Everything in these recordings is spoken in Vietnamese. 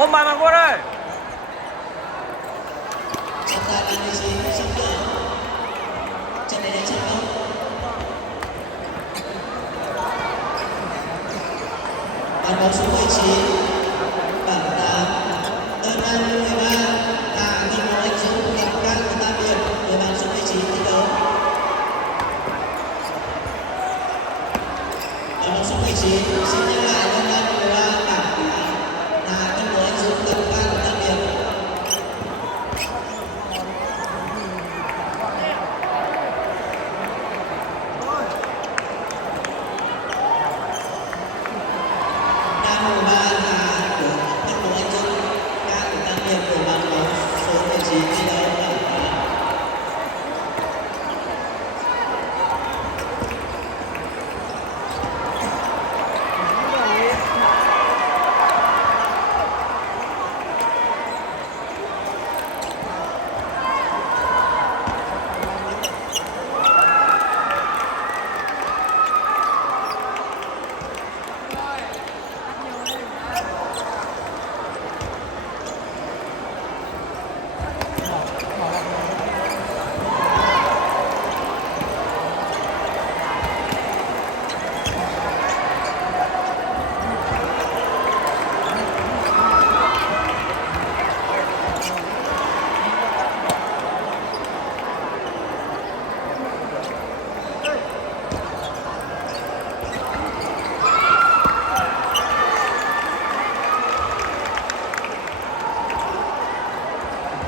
Ôm bài mà qua đây. Trọng tài là 19 sân cửa. Trận này đánh trận đấu. Bàn bóng số 19, bảng 8, đơn nan 13, Hà Ngân Hoàng Anh Dũng gặp Can của Tam Điệp, đội bàn số 19 thi đấu. Bàn bóng số 19, xin nhắc lại đơn nan 13, bảng 8, Hà Ngân Hoàng Anh Dũng gặp Can của Tam Điệp.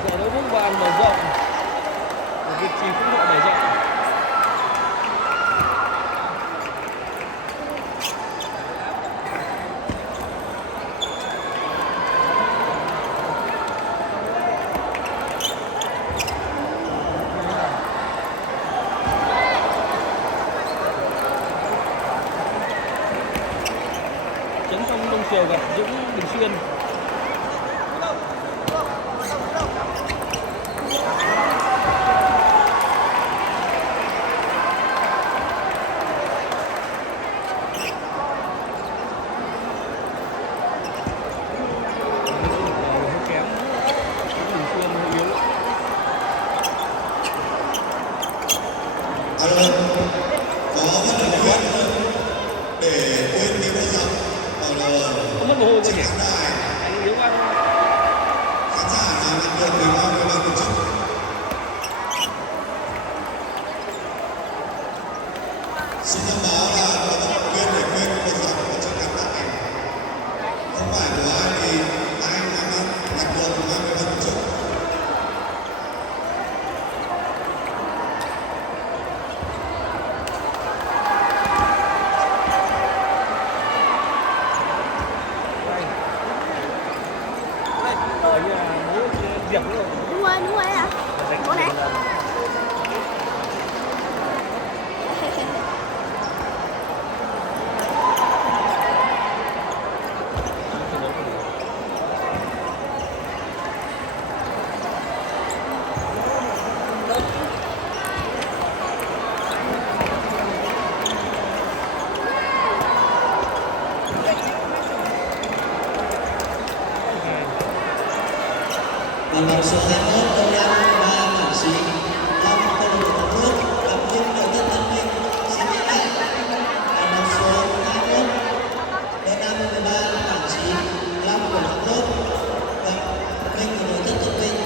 Giải đấu bóng bàn mở rộng của Việt Trì Phúc Thọ mở rộng. Trấn Phong Đông Triều gặp Dũng Bình Xuyên. Để quên đi bao giờ Không mất mồ hôi gì nhỉ? Anh yếu quá thôi. khán giả nào nhận được thì bao nhiêu ban tổ chức xin thông báo là vận động viên để quên bao giờ của trận khán giả không phải của ai thì ai nhận được thì bao nhiêu ban tổ chức. Điểm rồi. Đúng rồi ạ. Bố này. Bàn bóng số 21, Đông Nam 13, Quảng Trị, Long câu lạc bộ Bóng nước gặp Thiên Đội Tân Tân Minh. Xin nhắc lại, bàn bóng số 21, Đông Nam 13, Quảng Trị, Long của Bóng nước gặp Minh của Đội Tân Tân Minh.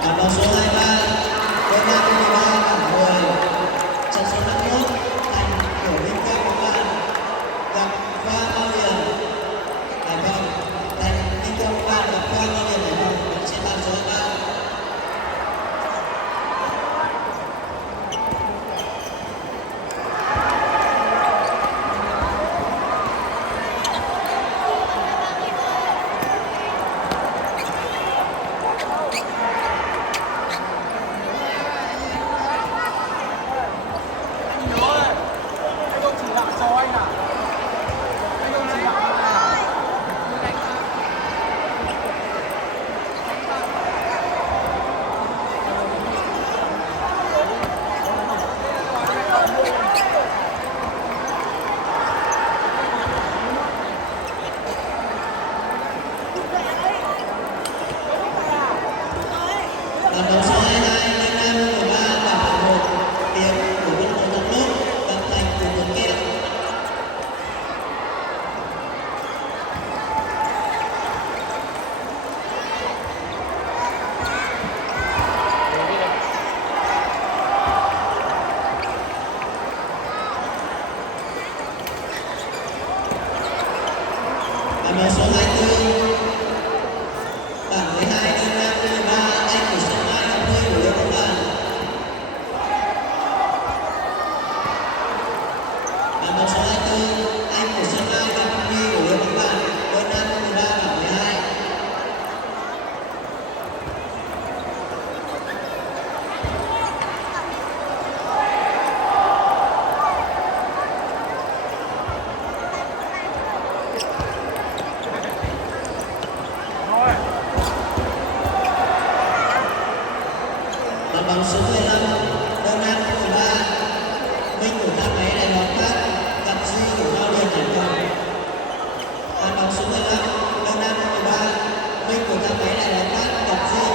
Bàn bóng số 23, Đông Nam 13, Quảng 10, trận số 51, Thành của Vinh Quang Công an gặp Khoa Bao Điền Hải Phòng. Thành Vinh Quang Công an gặp Khoa Bao Điền Hải Phòng trên bàn số 23. Bạn bóng số 24, bảng 12 đơn nam 13, anh của Xuân Mai gặp Huy của Lê Công Đoàn. Bạn bóng số 24, anh của Xuân Mai gặp Huy của Lê Công Đoàn, đơn nam 13, bảng 12. Bạn bóng số 15, đơn nam 13, Minh của thang máy Đài Loan Phát, gặp Duy của Cao Điền Hải Phòng. Bạn bóng số 15, đơn nam 13, Minh của thang máy Đài Loan Phát, gặp Duy